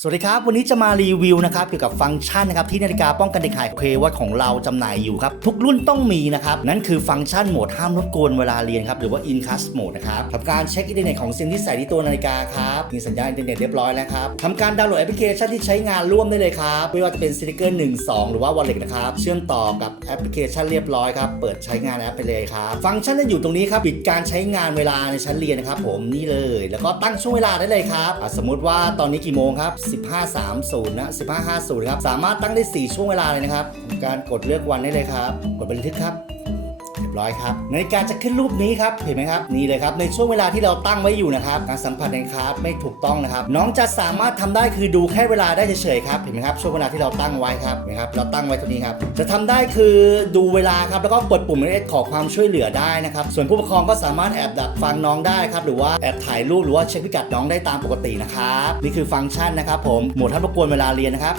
สวัสดีครับ วันนี้จะมารีวิวนะครับเกี่ยวกับฟังก์ชันนะครับที่นาฬิกาป้องกันเด็กหายเควัดของเราจำหน่ายอยู่ครับ ทุกรุ่นต้องมีนะครับ นั่นคือฟังก์ชันโหมดห้ามรบกวนเวลาเรียนครับหรือว่า in class mode นะครับทำการเช็คอินเทอร์เน็ตของซิมที่ใส่ที่ตัวนาฬิกาครับมีสัญญาณอินเทอร์เน็ตเรียบร้อยแล้วครับทำการดาวน์โหลดแอปพลิเคชันที่ใช้งานร่วมได้เลยครับไม่ว่าจะเป็น Sticker 1 2หนึ่งสองหรือว่า Wallet นะครับเชื่อมต่อกับแอปพลิเคชันเรียบร้อยครับเปิดใช้งานแอปไปเลยครับฟังก์ชันจะอยู่ตรงนี้ครับปิดการใช้งานเวลาในชั้นเรียนนะครับผมนี่เลย แล้วก็ตั้งช่วงเวลาได้เลยครับสมมติว่าตอนนี้กี่โมงครับ15.30 นะ 15.50 ครับ สามารถตั้งได้ 4 ช่วงเวลาเลยนะครับทำการกดเลือกวันได้เลยครับ กดบันทึกครับ เรียบร้อยครับนาฬิกาจะขึ้นรูปนี้ครับเห็นไหมครับนี่เลยครับในช่วงเวลาที่เราตั้งไว้อยู่นะครับการสัมผัสในคาร์ดไม่ถูกต้องนะครับ น้องจะสามารถทำได้คือดูแค่เวลาได้เฉยๆครับเห็นไหมครับช่วงเวลาที่เราตั้งไว้ครับเห็นไหมครับเราตั้งไว้ตรงนี้ครับจะทำได้คือดูเวลาครับแล้วก็กดปุ่มเอสขอความช่วยเหลือได้นะครับส่วนผู้ปกครองก็สามารถแอบดักฟังน้องได้ครับหรือว่าแอบถ่ายรูปหรือว่าเช็คพิกัดน้องได้ตามปกตินะครับนี่คือฟังก์ชันนะครับผมโหมดทับรบกวนเวลาเรียนนะครับ